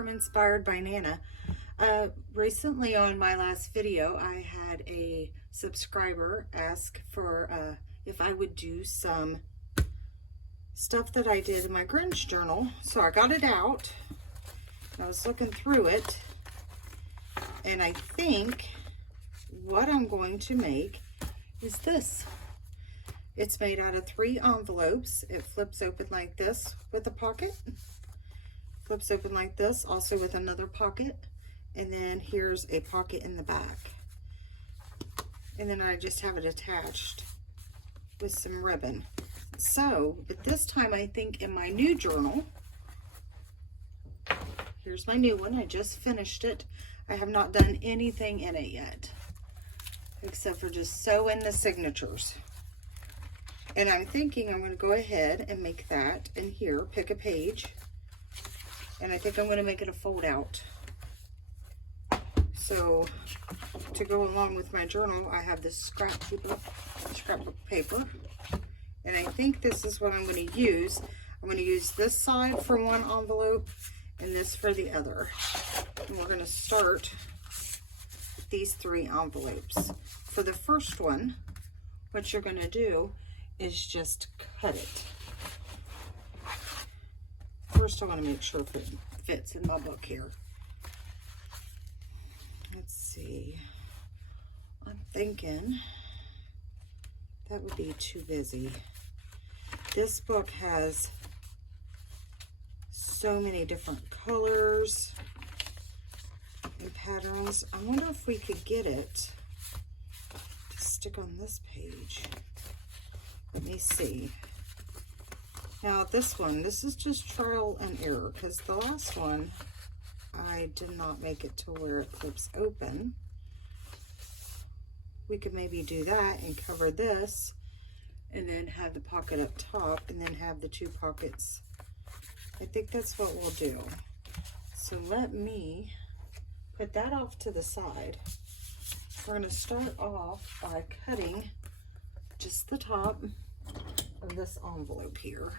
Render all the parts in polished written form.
from Inspired by Nana. Recently on my last video, I had a subscriber ask for if I would do some stuff that I did in my Grinch journal. So I got it out. I was looking through it, and I think what I'm going to make is this. It's made out of 3 envelopes. It flips open like this with a pocket. Flips open like this, also with another pocket. And then here's a pocket in the back. And then I just have it attached with some ribbon. So, but this time I think in my new journal, here's my new one. I just finished it. I have not done anything in it yet, except for just sew in the signatures. And I'm thinking I'm going to go ahead and make that, and here, pick a page. And I think I'm going to make it a fold out. So, to go along with my journal, I have this scrapbook paper. And I think this is what I'm going to use. I'm going to use this side for one envelope and this for the other. And we're going to start with these 3 envelopes. For the first one, what you're going to do is just cut it. First, I want to make sure it fits in my book here. Let's see. I'm thinking that would be too busy. This book has so many different colors and patterns. I wonder if we could get it to stick on this page. Let me see. Now this one, this is just trial and error, because the last one I did not make it to where it flips open. We could maybe do that and cover this and then have the pocket up top and then have the 2 pockets. I think that's what we'll do. So let me put that off to the side. We're going to start off by cutting just the top of this envelope here.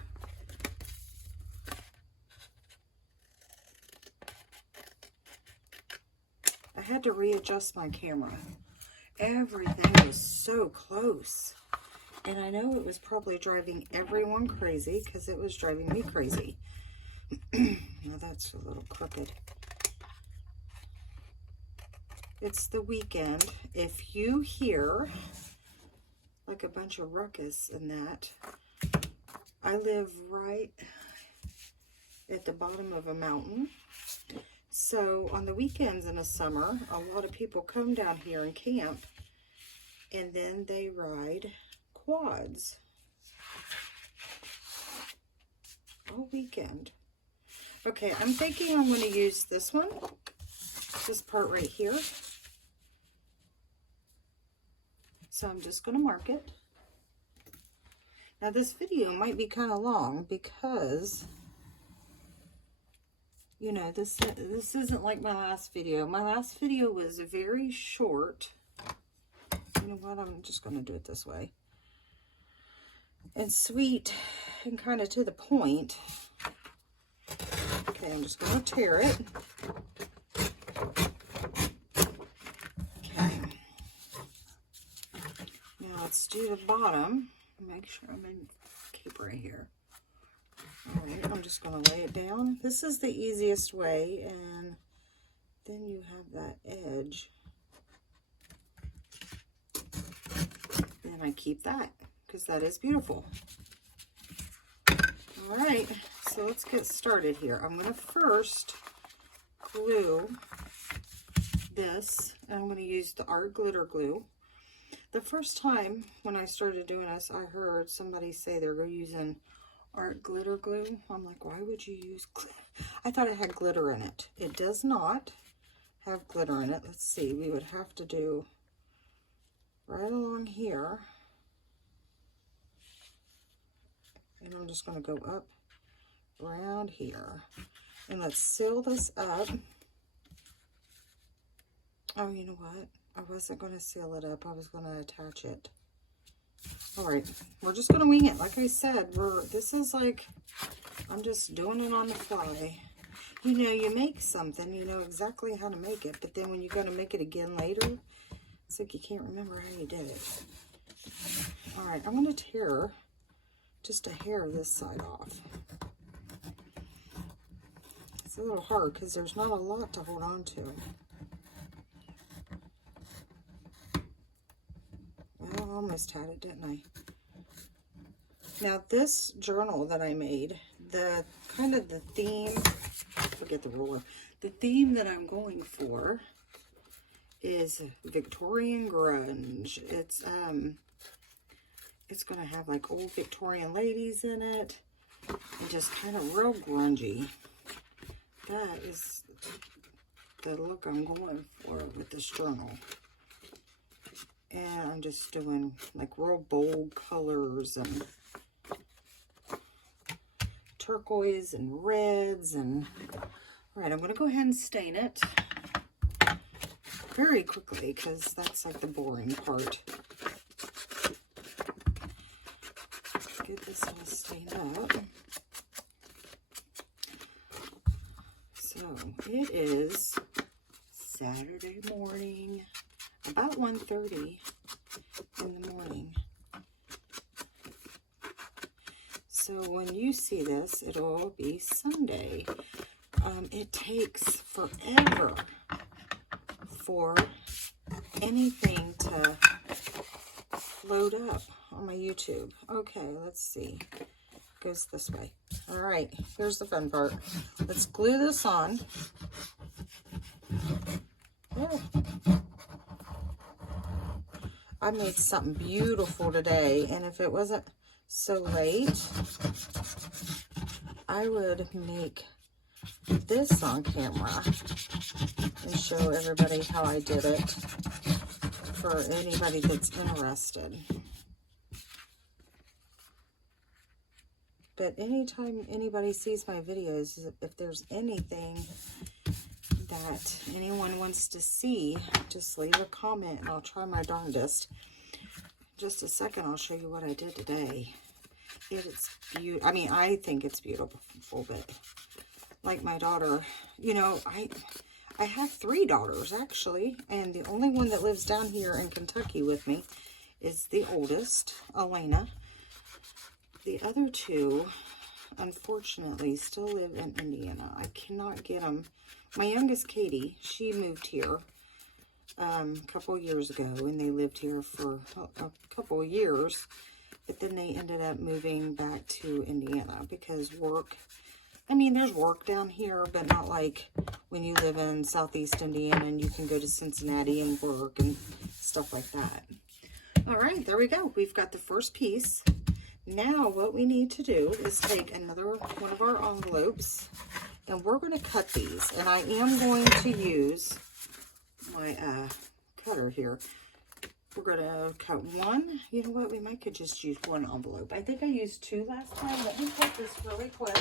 I had to readjust my camera. Everything was so close. And I know it was probably driving everyone crazy, because it was driving me crazy. Now that's a little crooked. It's the weekend. If you hear like a bunch of ruckus in that, I live right at the bottom of a mountain. So on the weekends in the summer, a lot of people come down here and camp, and then they ride quads all weekend. Okay, I'm thinking I'm going to use this one, this part right here. So I'm just going to mark it. Now this video might be kind of long because, you know, this isn't like my last video. My last video was very short. You know what? I'm just going to do it this way. And sweet and kind of to the point. Okay, I'm just going to tear it. Okay. Now let's do the bottom. Make sure I'm in keep right here. All right, I'm just going to lay it down. This is the easiest way, and then you have that edge. Then I keep that, because that is beautiful. All right, so let's get started here. I'm going to first glue this, and I'm going to use the Art Glitter Glue. The first time when I started doing this, I heard somebody say they were using Art Glitter Glue. I'm like, why would you use glitter? I thought it had glitter in it. It does not have glitter in it. Let's see, we would have to do right along here. And I'm just going to go up around here. And let's seal this up. Oh, you know what? I wasn't going to seal it up. I was going to attach it. All right, we're just going to wing it. Like I said, this is like, I'm just doing it on the fly. you know, you make something, you know exactly how to make it, but then when you're going to make it again later, it's like you can't remember how you did it. All right, I'm going to tear just a hair of this side off. It's a little hard because there's not a lot to hold on to. Well, I almost had it, didn't I? Now, this journal that I made, the kind of the theme, forget the ruler, the theme that I'm going for is Victorian grunge. It's going to have like old Victorian ladies in it and just kind of real grungy. That is the look I'm going for with this journal. And I'm just doing like real bold colors and turquoise and reds. And all right, I'm going to go ahead and stain it very quickly because that's like the boring part. Get this all stained up. So it is Saturday morning, about 1:30 in the morning. So when you see this, it'll be Sunday. It takes forever for anything to load up on my YouTube. Okay, let's see. It goes this way. All right, here's the fun part. Let's glue this on. Oh. I made something beautiful today, and if it wasn't so late, I would make this on camera and show everybody how I did it for anybody that's interested. But anytime anybody sees my videos, if there's anything that anyone wants to see, just leave a comment and I'll try my darndest. Just a second, I'll show you what I did today. It's beautiful. I mean, I think it's beautiful, but like my daughter, you know, I have 3 daughters actually, and the only one that lives down here in Kentucky with me is the oldest, Elena. The other 2, unfortunately, still live in Indiana. I cannot get them. My youngest, Katie, she moved here a couple years ago, and they lived here for a couple of years, but then they ended up moving back to Indiana because work. I mean, there's work down here, but not like when you live in Southeast Indiana and you can go to Cincinnati and work and stuff like that. All right, there we go. We've got the first piece. Now what we need to do is take another one of our envelopes, and we're going to cut these. And I am going to use my cutter here. We're going to cut one. You know what? We might could just use one envelope. I think I used 2 last time. Let me cut this really quick.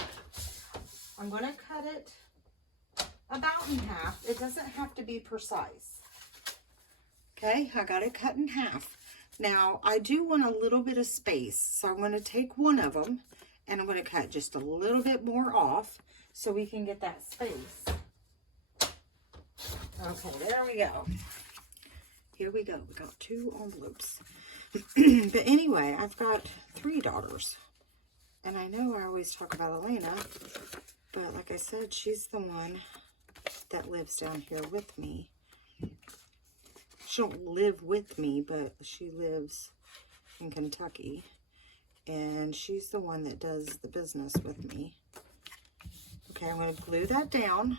I'm going to cut it about in half. It doesn't have to be precise. Okay, I got it cut in half. Now, I do want a little bit of space, so I'm going to take one of them, and I'm going to cut just a little bit more off so we can get that space. Okay, there we go. Here we go. We got 2 envelopes. But anyway, I've got 3 daughters. And I know I always talk about Elena, but like I said, she's the one that lives down here with me. She don't live with me, but she lives in Kentucky. And she's the one that does the business with me. Okay, I'm going to glue that down.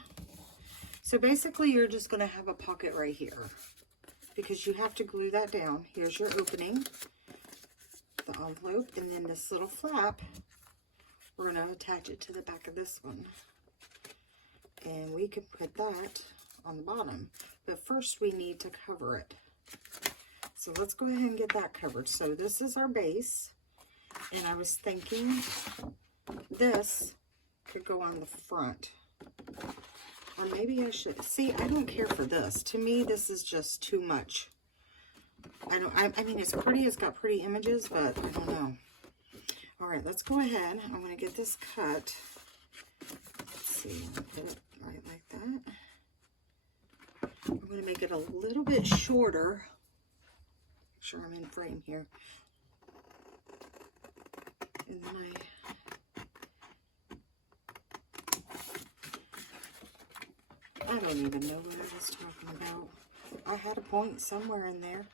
So basically, you're just going to have a pocket right here, because you have to glue that down. Here's your opening, the envelope, and then this little flap, we're going to attach it to the back of this one. And we could put that on the bottom. But first, we need to cover it. So let's go ahead and get that covered. So this is our base. And I was thinking this could go on the front. Or maybe I should, see, I don't care for this. To me, this is just too much. I mean, it's pretty, it's got pretty images, but I don't know. All right, let's go ahead. I'm going to get this cut. Let's see, put it Right like that. I'm going to make it a little bit shorter. Make sure I'm in frame here. And then I don't even know what I was talking about. I had a point somewhere in there,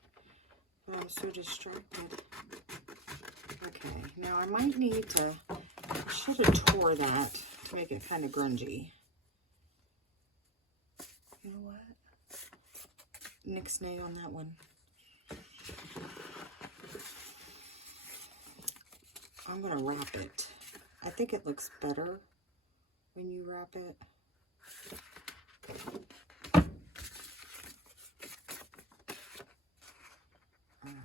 but I'm so distracted. Okay, now I might need to, I should have tore that to make it kind of grungy. You know what? Nix-nay on that one. I'm going to wrap it. I think it looks better when you wrap it. Alright.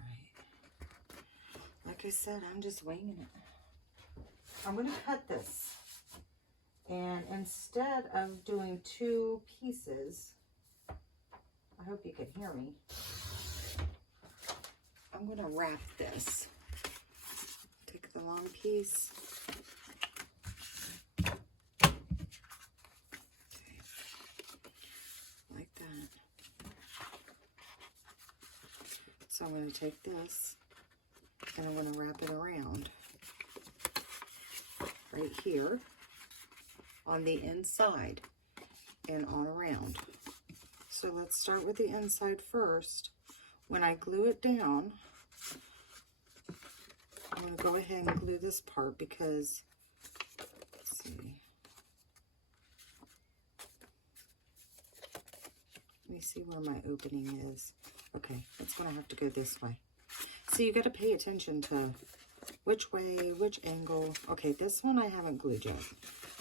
Like I said, I'm just winging it. I'm going to cut this. And instead of doing 2 pieces, I hope you can hear me, I'm going to wrap this. Take the long piece. Like that. So I'm going to take this and I'm going to wrap it around right here on the inside and on around. So let's start with the inside first. When I glue it down, I'm going to go ahead and glue this part because, let's see. Let me see where my opening is. Okay, it's going to have to go this way. So you got to pay attention to which way, which angle. Okay, this one I haven't glued yet.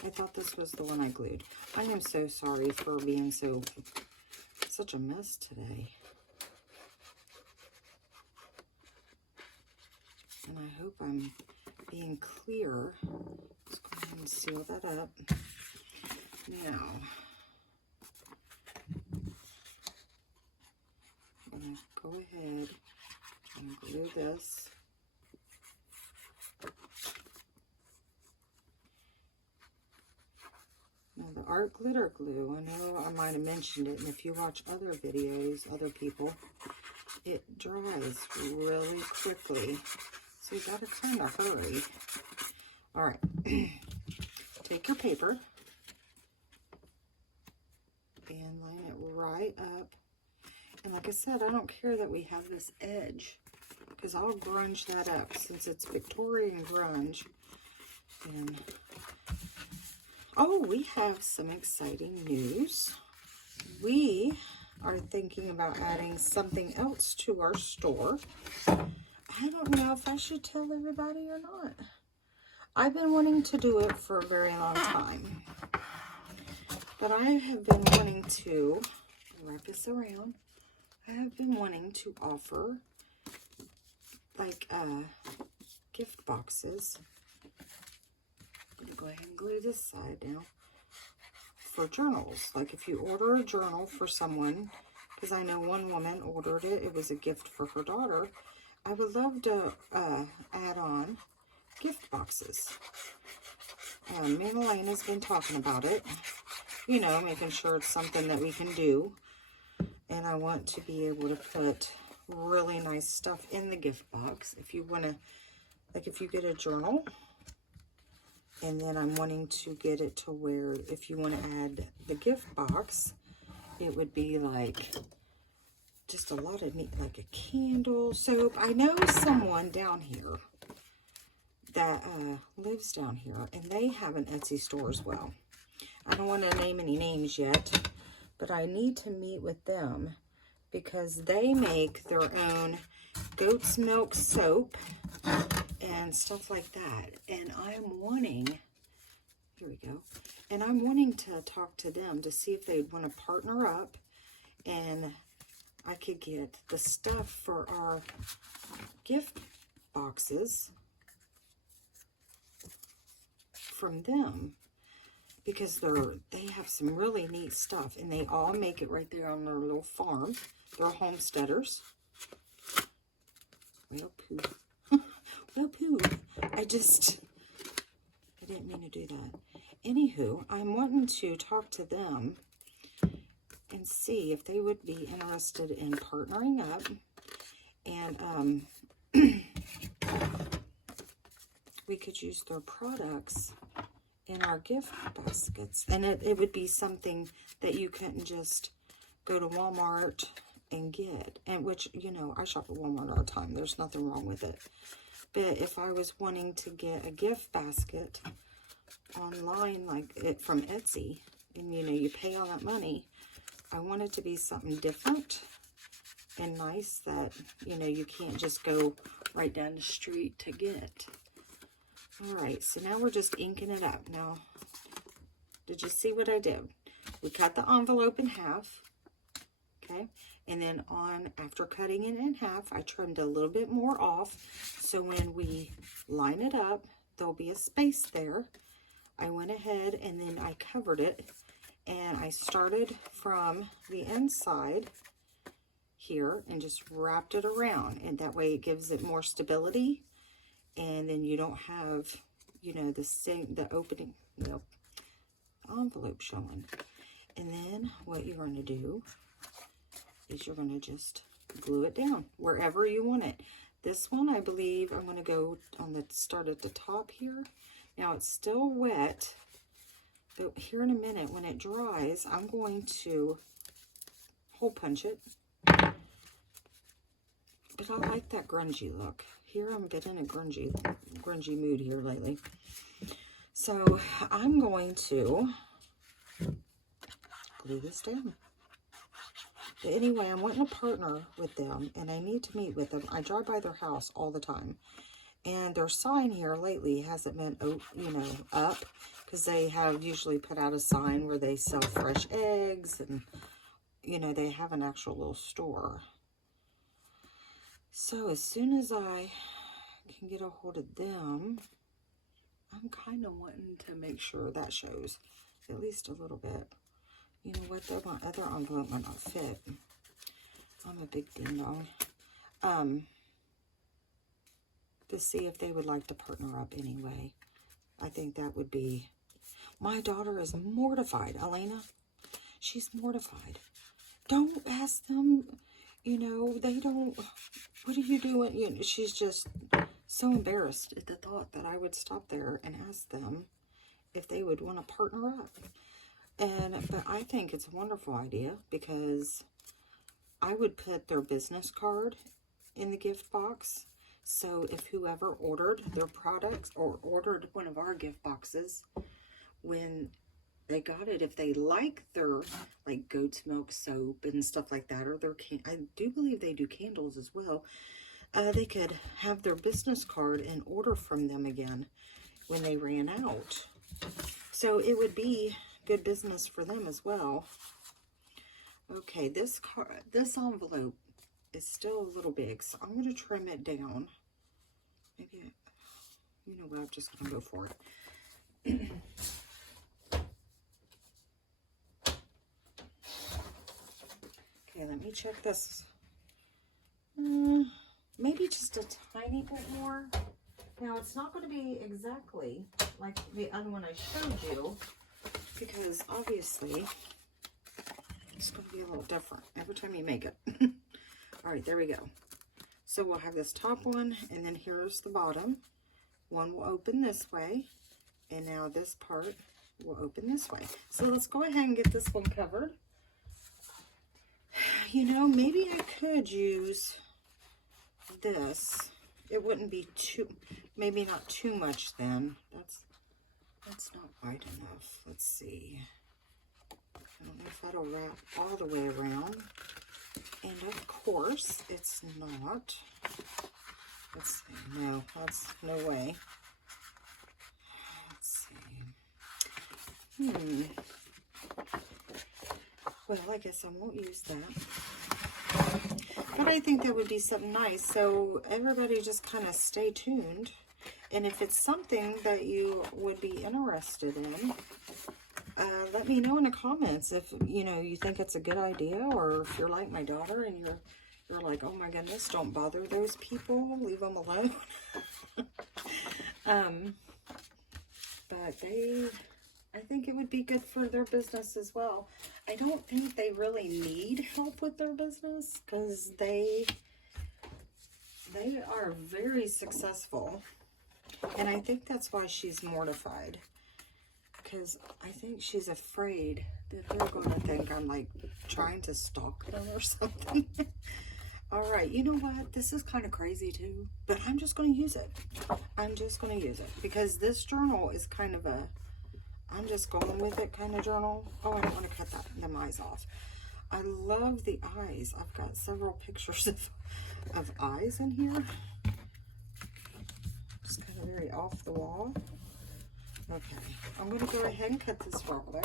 I thought this was the one I glued. I am so sorry for being such a mess today. And I hope I'm being clear. Let's go ahead and seal that up. Now, I'm going to go ahead and glue this. Now the art glitter glue, I know I might have mentioned it, and if you watch other videos, other people, it dries really quickly. So you gotta kind of hurry. All right, take your paper and line it right up. And like I said, I don't care that we have this edge because I'll grunge that up since it's Victorian grunge. And oh, we have some exciting news. We are thinking about adding something else to our store. I don't know if I should tell everybody or not. I've been wanting to do it for a very long time. But I have been wanting to, wrap this around, I have been wanting to offer like gift boxes. I'm going to go ahead and glue this side now. For journals. Like if you order a journal for someone, because I know one woman ordered it. It was a gift for her daughter. I would love to add on gift boxes. Me and Elaine has been talking about it. You know, making sure it's something that we can do. And I want to be able to put really nice stuff in the gift box. If you want to, like if you get a journal, and then I'm wanting to get it to where if you want to add the gift box, it would be like just a lot of neat, like a candle, soap. I know someone down here that lives down here, and they have an Etsy store as well. I don't want to name any names yet, but I need to meet with them because they make their own goat's milk soap and stuff like that. And I'm wanting, here we go, and I'm wanting to talk to them to see if they'd want to partner up and I could get the stuff for our gift boxes from them, because they have some really neat stuff, and they all make it right there on their little farm. They're homesteaders. Well, poo. Well, poo. I just, I didn't mean to do that. Anywho, I'm wanting to talk to them and see if they would be interested in partnering up. And we could use their products in our gift baskets. And it would be something that you couldn't just go to Walmart and get. And which, you know, I shop at Walmart all the time. There's nothing wrong with it. But if I was wanting to get a gift basket online, like it from Etsy, and you know, you pay all that money, I want it to be something different and nice that, you know, you can't just go right down the street to get. All right, so now we're just inking it up. Now, did you see what I did? We cut the envelope in half, okay? And then after cutting it in half, I trimmed a little bit more off. So when we line it up, there'll be a space there. I went ahead and then I covered it. And I started from the inside here and just wrapped it around. And that way it gives it more stability. And then you don't have, you know, the opening, the envelope showing. And then what you're going to do is you're going to just glue it down wherever you want it. This one, I believe I'm going to go on the start at the top here. Now it's still wet, but here in a minute when it dries, I'm going to hole punch it. But I like that grungy look. Here I'm getting a grungy mood here lately. So I'm going to glue this down. But anyway, I'm wanting to partner with them, and I need to meet with them. I drive by their house all the time, and their sign here lately hasn't been, you know, up, because they have usually put out a sign where they sell fresh eggs, and, you know, they have an actual little store. So as soon as I can get a hold of them, I'm kind of wanting to make sure that shows at least a little bit. You know what, though, my other envelope might not fit. I'm a big ding-dong. To see if they would like to partner up anyway. I think that would be... My daughter is mortified, Elena. She's mortified. Don't ask them, you know, they don't... What are you doing? You know, she's just so embarrassed at the thought that I would stop there and ask them if they would want to partner up. But I think it's a wonderful idea, because I would put their business card in the gift box. So if whoever ordered their products or ordered one of our gift boxes, when they got it, if they like their like goat's milk soap and stuff like that, or their I do believe they do candles as well, they could have their business card and order from them again when they ran out. So it would be good business for them as well. Okay, this envelope is still a little big, so I'm going to trim it down. Maybe, you know what, I'm just going to go for it. Okay, let me check this. Maybe just a tiny bit more. Now, it's not going to be exactly like the other one I showed you, because obviously it's going to be a little different every time you make it. All right, there we go. So we'll have this top one, and then here's the bottom. One will open this way, and now this part will open this way. So let's go ahead and get this one covered. You know, maybe I could use this. It wouldn't be too, maybe not too much then. That's not wide enough. Let's see. I don't know if that'll wrap all the way around. And of course, it's not. Let's see. No, that's no way. Let's see. Well, I guess I won't use that. But I think that would be something nice. So everybody just kind of stay tuned. And if it's something that you would be interested in, let me know in the comments if, you know, you think it's a good idea, or if you're like my daughter and you're like, oh my goodness, don't bother those people, leave them alone. but I think it would be good for their business as well. I don't think they really need help with their business because they are very successful. And I think that's why she's mortified. Because I think she's afraid that they're going to think I'm like trying to stalk them or something. All right, you know what? This is kind of crazy too, but I'm just going to use it. I'm just going to use it because this journal is kind of a, I'm just going with it kind of journal. Oh, I don't want to cut them eyes off. I love the eyes. I've got several pictures of eyes in here. Just kind of very off the wall. Okay, I'm going to go ahead and cut this rolling.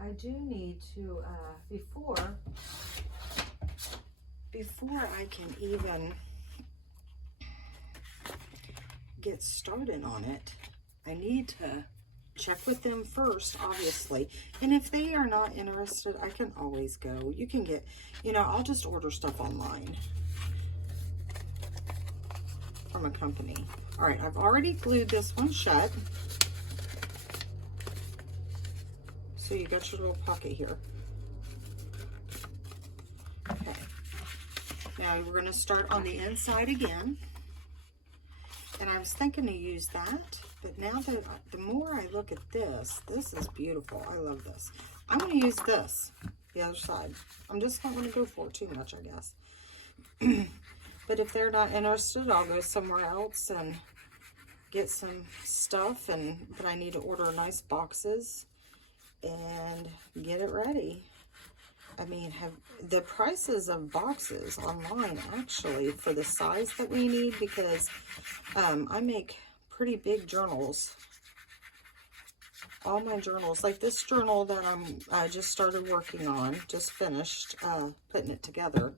I do need to, before I can even get started on it, I need to check with them first, obviously. And if they are not interested, I can always go. You can get, you know, I'll just order stuff online from a company. All right, I've already glued this one shut. So you got your little pocket here. Okay. Now we're going to start on the inside again. And I was thinking to use that, but now that the more I look at this, this is beautiful. I love this. I'm going to use this, the other side. I'm just not going to go for too much, I guess. But if they're not interested, I'll go somewhere else and get some stuff. But I need to order nice boxes and get it ready. I mean, the prices of boxes online actually for the size that we need, because I make pretty big journals. All my journals, like this journal that I just started working on, just finished putting it together,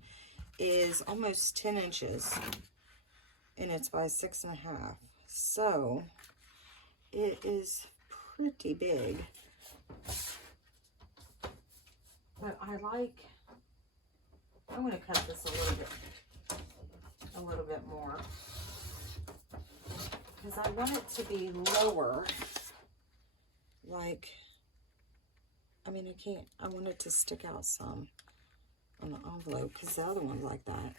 is almost 10 inches and it's by 6.5. So it is pretty big. But I'm going to cut this a little bit more because I want it to be lower. Like, I mean, I want it to stick out some on the envelope because the other one's like that.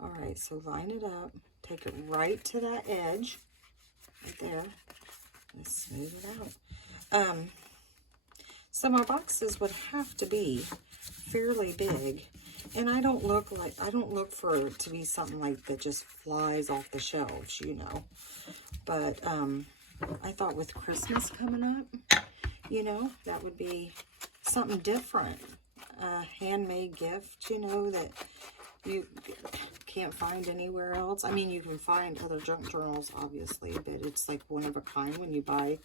All right, so line it up, take it right to that edge, right there, and smooth it out. So my boxes would have to be fairly big, and I don't look for it to be something like that just flies off the shelves, you know. But I thought with Christmas coming up, you know, that would be something different, a handmade gift, you know, that you can't find anywhere else. I mean, you can find other junk journals, obviously, but it's like one of a kind when you buy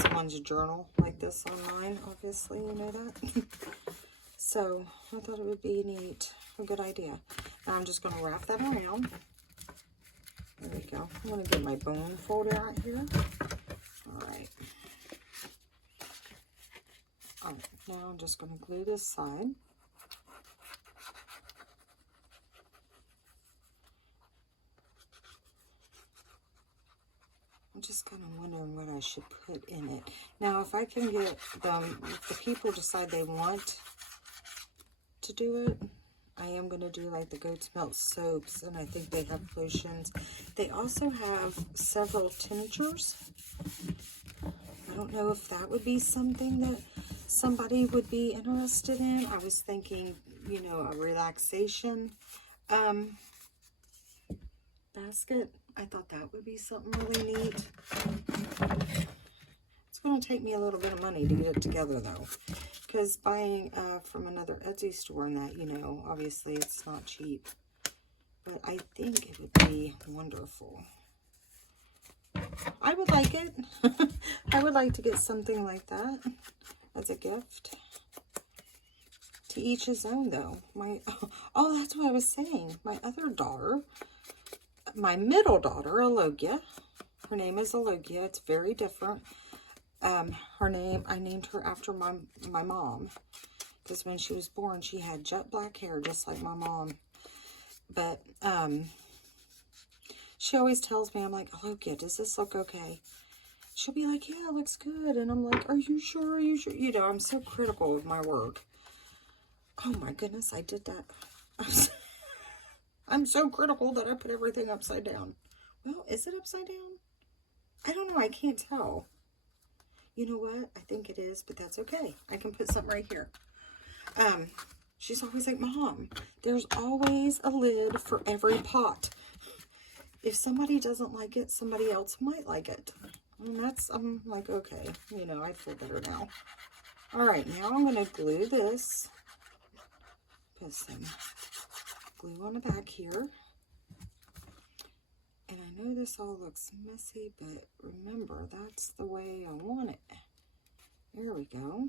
someone's journal like this online, obviously, you know that. So I thought it would be neat, a good idea. Now I'm just going to wrap that around. There we go. I'm going to get my bone folder out here. All right. All right, now I'm just going to glue this side. I'm just kind of wondering what I should put in it. Now, if I can get them, if the people decide they want to do it, I am going to do like the goat's milk soaps, and I think they have lotions. They also have several tinctures. I don't know if that would be something that somebody would be interested in. I was thinking, you know, a relaxation basket. I thought that would be something really neat. It's going to take me a little bit of money to get it together, though, because buying from another Etsy store and that, you know, obviously it's not cheap. But I think it would be wonderful. I would like it. I would like to get something like that as a gift. To each his own, though. Oh, that's what I was saying. My other daughter, my middle daughter, Alogia. Her name is Alogia. It's very different. Her name, I named her after my mom. Because when she was born, she had jet black hair, just like my mom. But she always tells me, I'm like, Alokia, does this look okay? She'll be like, yeah, it looks good. And I'm like, are you sure? Are you sure? You know, I'm so critical of my work. Oh my goodness, I did that. I'm so critical that I put everything upside down. Well, is it upside down? I don't know. I can't tell. You know what? I think it is, but that's okay. I can put something right here. She's always like, Mom, there's always a lid for every pot. If somebody doesn't like it, somebody else might like it. And that's, I'm like, okay, you know, I feel better now. All right, now I'm going to glue this. Put some glue on the back here. And I know this all looks messy, but remember, that's the way I want it. There we go.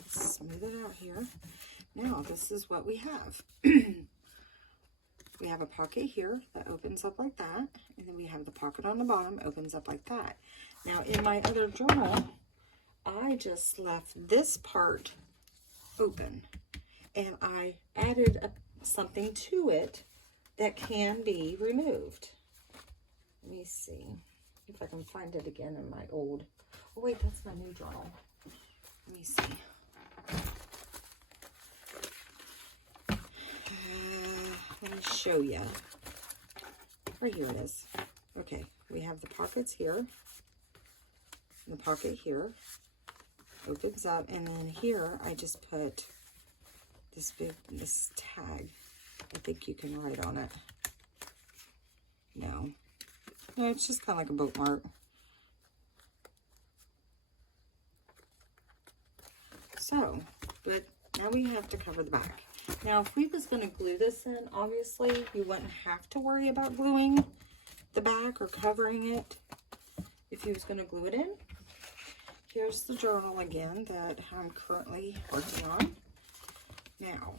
Let's smooth it out here. Now, this is what we have. We have a pocket here that opens up like that. And then we have the pocket on the bottom, opens up like that. Now, in my other journal, I just left this part open. And I added something to it that can be removed. Let me see if I can find it again in my old. Oh wait, that's my new journal. Let me see. Let me show you. Right here it is. Okay, we have the pockets here. The pocket here opens up, and then here I just put this tag. I think you can write on it. No, it's just kind of like a bookmark. So, but now we have to cover the back. Now, if we was going to glue this in, obviously, you wouldn't have to worry about gluing the back or covering it if you was going to glue it in. Here's the journal again that I'm currently working on. Now,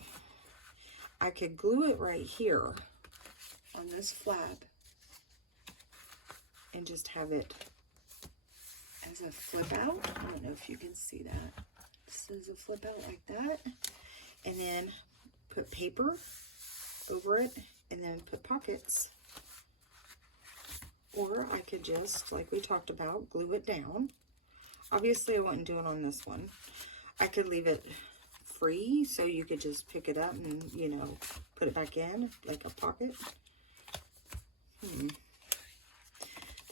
I could glue it right here on this flap and just have it as a flip out. I don't know if you can see that. This is a flip out like that. And then put paper over it and then put pockets. Or I could just, like we talked about, glue it down. Obviously, I wouldn't do it on this one. I could leave it free so you could just pick it up and, you know, put it back in like a pocket.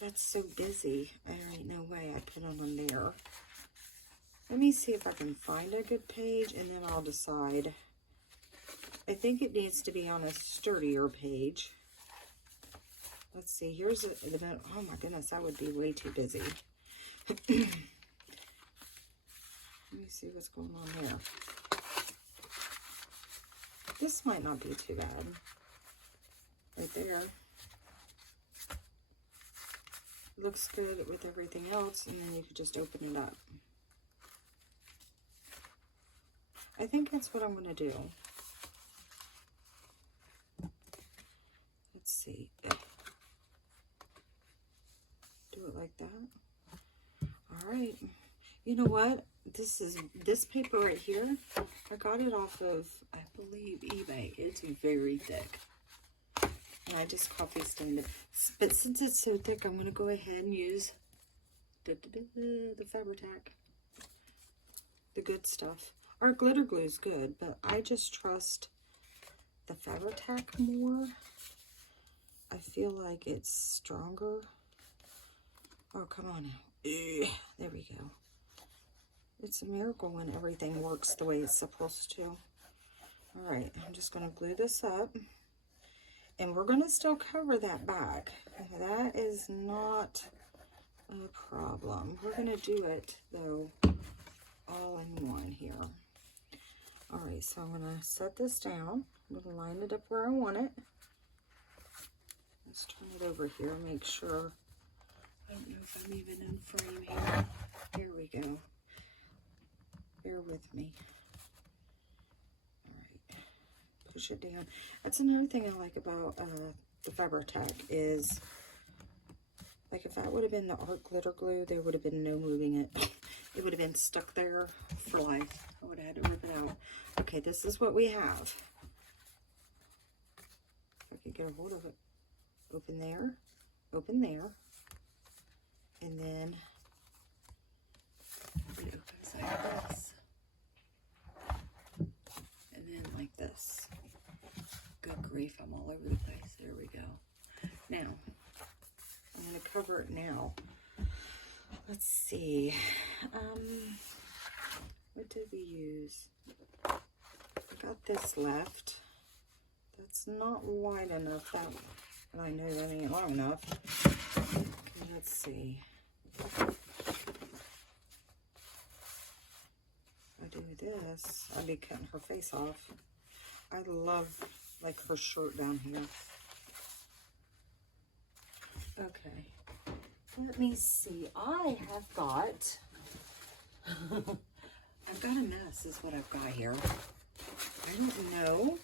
That's so busy. There ain't no way I put it on there. Let me see if I can find a good page and then I'll decide. I think it needs to be on a sturdier page. Let's see. Here's the oh my goodness, that would be way too busy. Let me see what's going on there. This might not be too bad. Right there. Looks good with everything else, and then you could just open it up. I think that's what I'm going to do. Let's see. Do it like that. All right. You know what? This paper right here, I got it off of, I believe, eBay. It's very thick. And I just coffee stained it. But since it's so thick, I'm going to go ahead and use the Fabri-Tac. The good stuff. Our glitter glue is good, but I just trust the Fabri-Tac more. I feel like it's stronger. Oh, come on now. There we go. It's a miracle when everything works the way it's supposed to. All right, I'm just going to glue this up. And we're going to still cover that back. That is not a problem. We're going to do it, though, all in one here. All right, so I'm going to set this down. I'm going to line it up where I want it. Let's turn it over here and make sure. I don't know if I'm even in frame here. Here we go. Bear with me. All right. Push it down. That's another thing I like about the Fabri-Tac is, like, if that would have been the art glitter glue, there would have been no moving it. It would have been stuck there for life. I would have had to rip it out. Okay, this is what we have. I could get a hold of it. Open there, and then it opens like this, and then like this. Good grief, I'm all over the place. There we go. Now, I'm going to cover it now. Let's see. What did we use? I got this left. That's not wide enough. And I know that ain't long enough. Okay, let's see. I do this, I'd be cutting her face off. I love like her shirt down here. Okay, let me see. I have got I've got a mess is what I've got here. I don't know,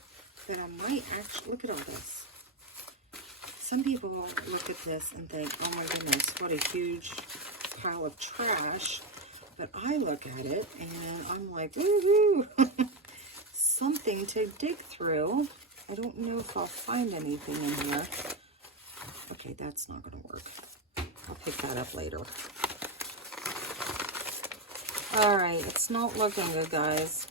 but I might actually look at all this. Some people look at this and think, oh my goodness, what a huge pile of trash. But I look at it and I'm like, woohoo! Something to dig through. I don't know if I'll find anything in here. Okay, that's not going to work. I'll pick that up later. All right, it's not looking good, guys.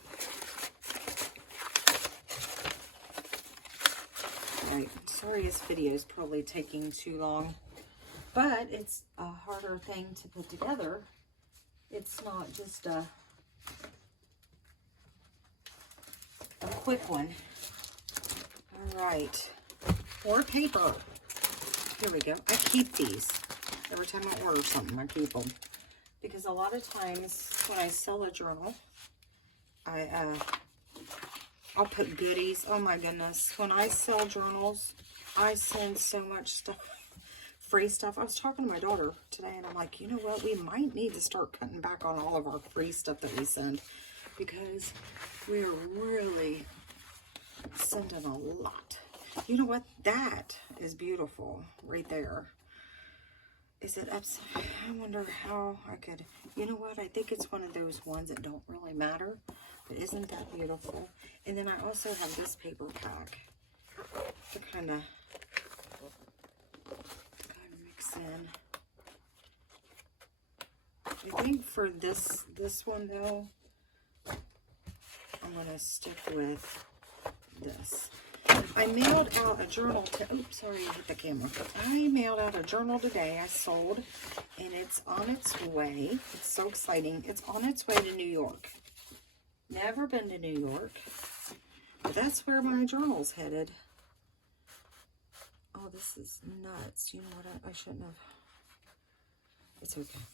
All right, sorry this video is probably taking too long, but it's a harder thing to put together. It's not just a quick one. All right, more paper. Here we go. I keep these. Every time I order something, I keep them. Because a lot of times when I sell a journal, I'll put goodies. Oh my goodness. When I sell journals, I send so much stuff, free stuff. I was talking to my daughter today and I'm like, you know what? We might need to start cutting back on all of our free stuff that we send, because we're really sending a lot. You know what? That is beautiful right there. Is it upside? I wonder how I could, you know what? I think it's one of those ones that don't really matter. But isn't that beautiful? And then I also have this paper pack to kind of mix in. I think for this one though, I'm gonna stick with this. I mailed out a journal to, oops, sorry, I hit the camera. I mailed out a journal today I sold, and it's on its way. It's so exciting. It's on its way to New York. Never been to New York, but that's where my journal's headed. Oh, this is nuts. You know what? I shouldn't have. It's okay.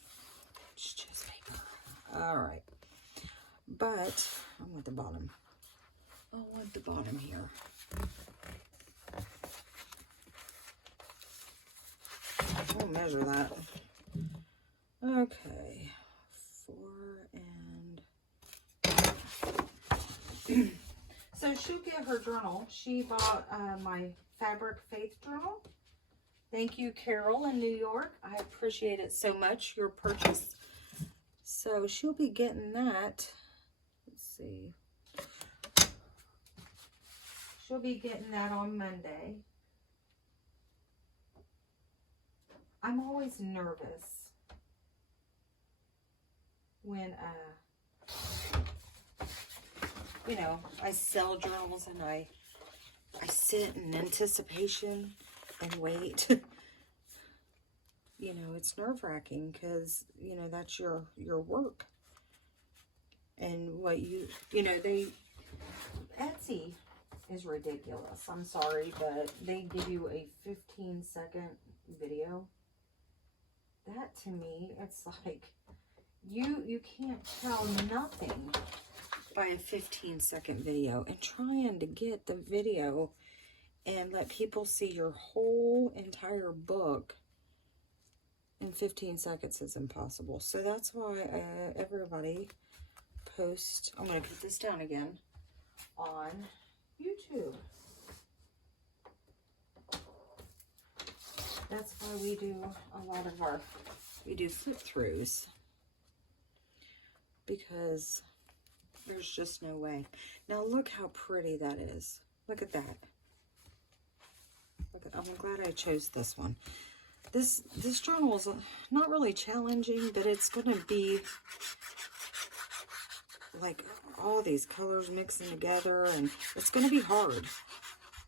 It's just paper. All right. But I want the bottom. I want the bottom here. I'll measure that. Okay. 4 and so she'll get her journal. She bought my Fabric Faith journal. Thank you, Carol in New York. I appreciate it so much, your purchase. So she'll be getting that. Let's see. She'll be getting that on Monday. I'm always nervous when, you know, I sell journals and I sit in anticipation and wait. You know, it's nerve-wracking because, you know, that's your work. And what you know, Etsy is ridiculous. I'm sorry, but they give you a 15-second video. That to me, it's like you can't tell nothing by a 15-second video, and trying to get the video and let people see your whole entire book in 15 seconds is impossible. So that's why everybody posts, I'm going to put this down again, on YouTube. That's why we do a lot of we do flip throughs, because there's just no way. Now look how pretty that is. Look at that. I'm glad I chose this one. This journal is not really challenging, but it's going to be like all these colors mixing together, and it's going to be hard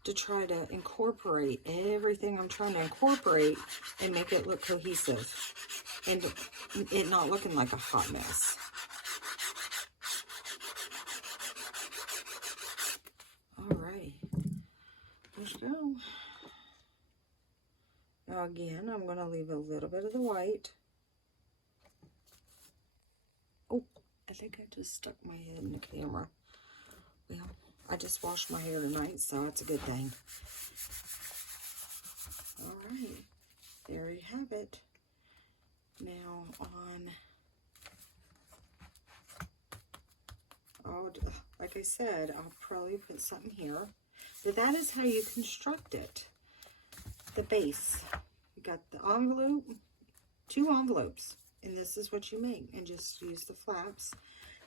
to try to incorporate everything I'm trying to incorporate and make it look cohesive and it not looking like a hot mess. Alrighty, let's go. Now again, I'm going to leave a little bit of the white. Oh, I think I just stuck my head in the camera. Well, I just washed my hair tonight, so that's a good thing. Alright, there you have it. Now like I said, I'll probably put something here. But that is how you construct it. The base. You got the envelope, 2 envelopes, and this is what you make, and just use the flaps.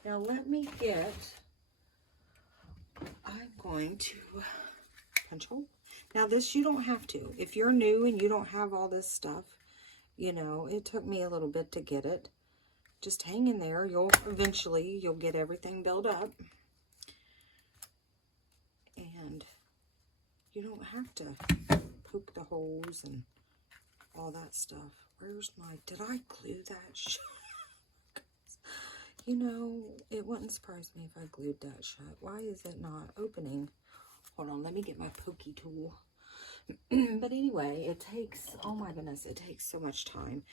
Now let me get, I'm going to punch hole. Now this you don't have to. If you're new and you don't have all this stuff, you know, it took me a little bit to get it. Just hang in there. You'll get everything built up. And you don't have to poke the holes and all that stuff. Where's my, did I glue that shut? You know, it wouldn't surprise me if I glued that shut. Why is it not opening? Hold on, let me get my pokey tool. But anyway, it takes, oh my goodness, it takes so much time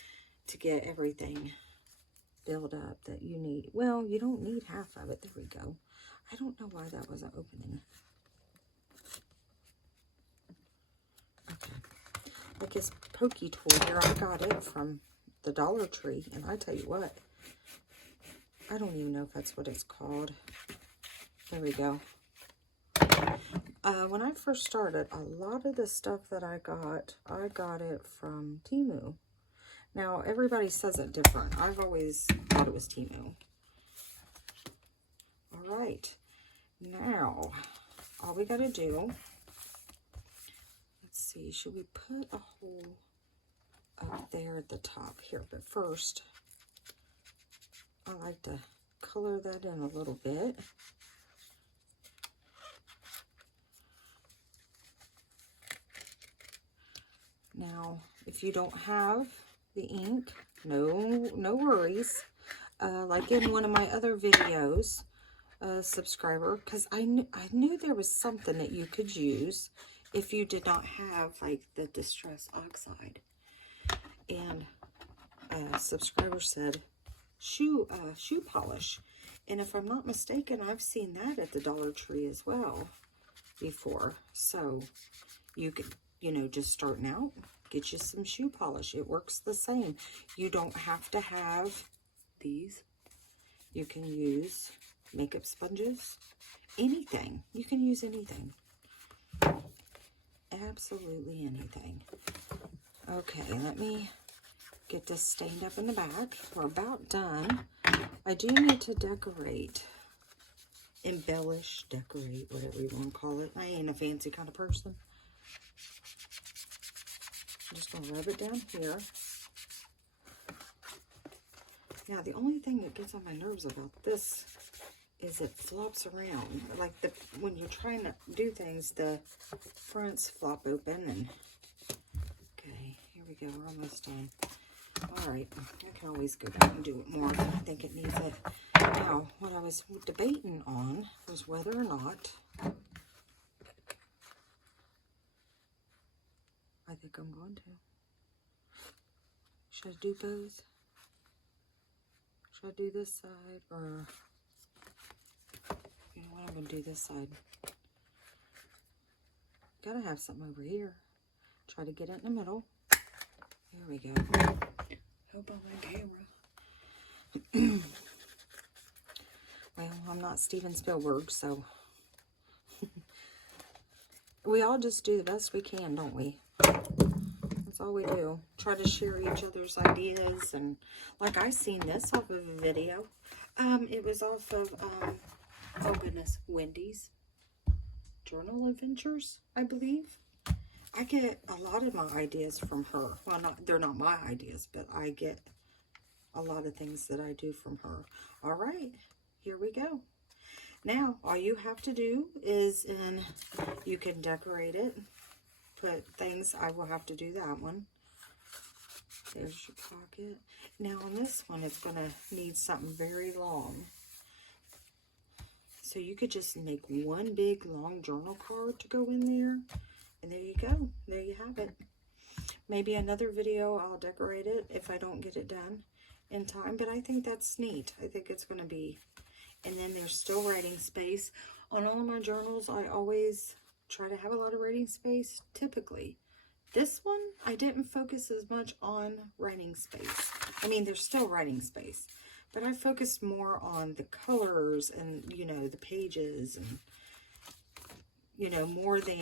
to get everything built up that you need. Well, you don't need half of it. There we go. I don't know why that wasn't opening. Okay. Like this pokey tool here, I got it from the Dollar Tree, and I tell you what, I don't even know if that's what it's called. There we go. When I first started, a lot of the stuff that I got it from Temu. Now, everybody says it different. I've always thought it was Temu. All right. Now, all we got to do, let's see, should we put a hole up there at the top here? But first, I like to color that in a little bit. Now, if you don't have the ink, no worries. Like in one of my other videos, subscriber, because I knew there was something that you could use if you did not have like the Distress Oxide. And a subscriber said shoe polish, and if I'm not mistaken, I've seen that at the Dollar Tree as well before. So you could, you know, just starting out, get you some shoe polish. It works the same. You don't have to have these. You can use makeup sponges, anything. You can use anything. Absolutely anything. Okay, let me get this stained up in the back. We're about done. I do need to decorate, embellish, decorate, whatever you want to call it. I ain't a fancy kind of person. I'm just going to rub it down here. Now, the only thing that gets on my nerves about this is it flops around. Like when you're trying to do things, the fronts flop open. And okay, here we go. We're almost done. All right, I can always go back and do it more if I think it needs it. Now, what I was debating on was whether or not I think I'm going to. Should I do both? Should I do this side, or you know what, I'm going to do this side. Gotta have something over here. Try to get it in the middle. There we go. Hope I'm on camera. Well, I'm not Steven Spielberg, so we all just do the best we can, don't we? That's all we do. Try to share each other's ideas. And like, I seen this off of a video. It was off of oh goodness, Wendy's Journal Adventures, I believe. I get a lot of my ideas from her. Well, they're not my ideas, but I get a lot of things that I do from her. All right, here we go. Now, all you have to do is, you can decorate it, put things. I will have to do that one. There's your pocket. Now, on this one, it's going to need something very long. So you could just make one big long journal card to go in there. And there you go. There you have it. Maybe another video I'll decorate it if I don't get it done in time. But I think that's neat. I think it's going to be. And then there's still writing space. On all of my journals, I always try to have a lot of writing space, typically. This one, I didn't focus as much on writing space. I mean, there's still writing space. But I focused more on the colors and, you know, the pages and, you know, more than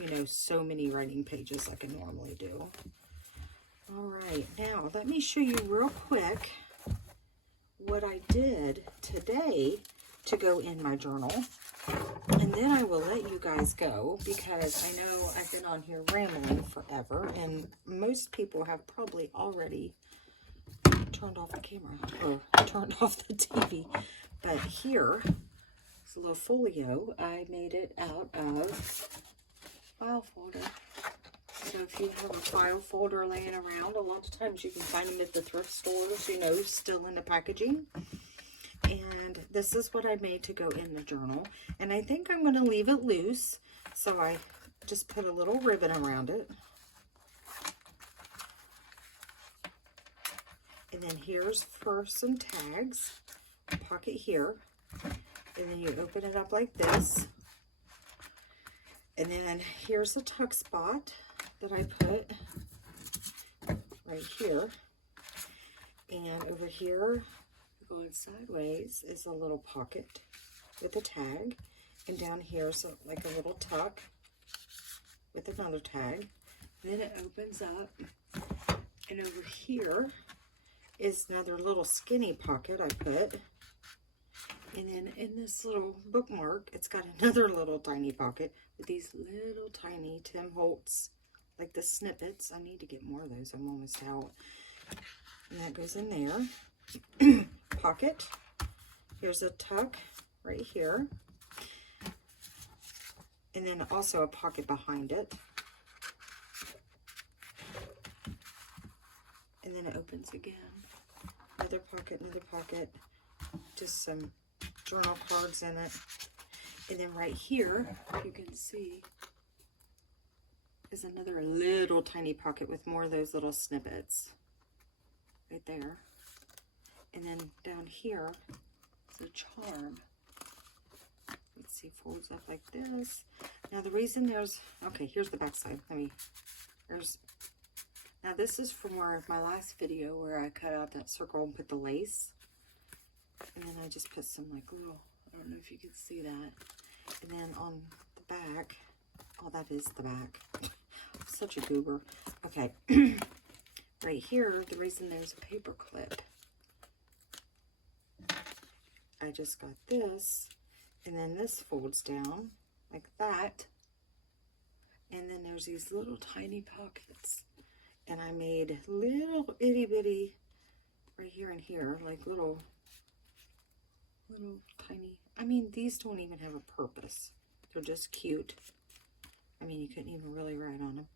you know, so many writing pages like I normally do. All right, now let me show you real quick what I did today to go in my journal. And then I will let you guys go because I know I've been on here rambling forever and most people have probably already turned off the camera or turned off the TV. But here is a little folio. I made it out of file folder. So if you have a file folder laying around, a lot of times you can find them at the thrift stores, you know, still in the packaging. And this is what I made to go in the journal. And I think I'm going to leave it loose. So I just put a little ribbon around it. And then here's for some tags, a pocket here, and then you open it up like this. And then here's a tuck spot that I put right here. And over here, going sideways, is a little pocket with a tag. And down here is like a little tuck with another tag. And then it opens up. And over here is another little skinny pocket I put. And then in this little bookmark, it's got another little tiny pocket with these little tiny Tim Holtz, like the snippets. I need to get more of those. I'm almost out. And that goes in there. Pocket. Here's a tuck right here. And then also a pocket behind it. And then it opens again. Another pocket, just some journal cards in it. And then right here, you can see, is another little tiny pocket with more of those little snippets. Right there. And then down here is a charm. Let's see, folds up like this. Now the reason there's, okay, here's the back side. Now this is from my last video where I cut out that circle and put the lace. And then I just put some like little, I don't know if you can see that. And then on the back, oh, that is the back. Such a goober. Okay. Right here, the reason there's a paper clip, I just got this, and then this folds down like that. And then there's these little tiny pockets. And I made little itty bitty right here and here, like little tiny, I mean, these don't even have a purpose. They're just cute. I mean, you couldn't even really write on them.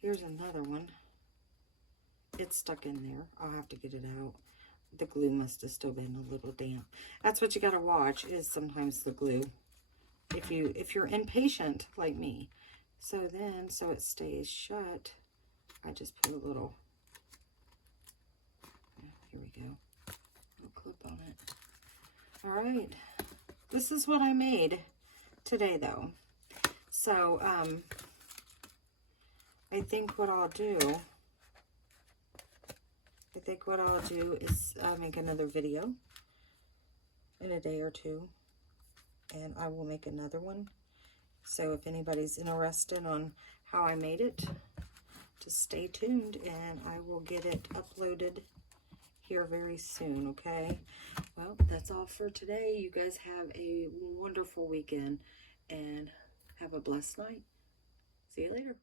Here's another one. It's stuck in there. I'll have to get it out. The glue must have still been a little damp. That's what you got to watch, is sometimes the glue. If you're impatient like me. So then, so it stays shut, I just put a little, here we go, little clip on it. All right, this is what I made today though. So, I think what I'll do is make another video in a day or two, and I will make another one. So if anybody's interested on how I made it, just stay tuned and I will get it uploaded here very soon, okay? Well, that's all for today. You guys have a wonderful weekend and have a blessed night. See you later.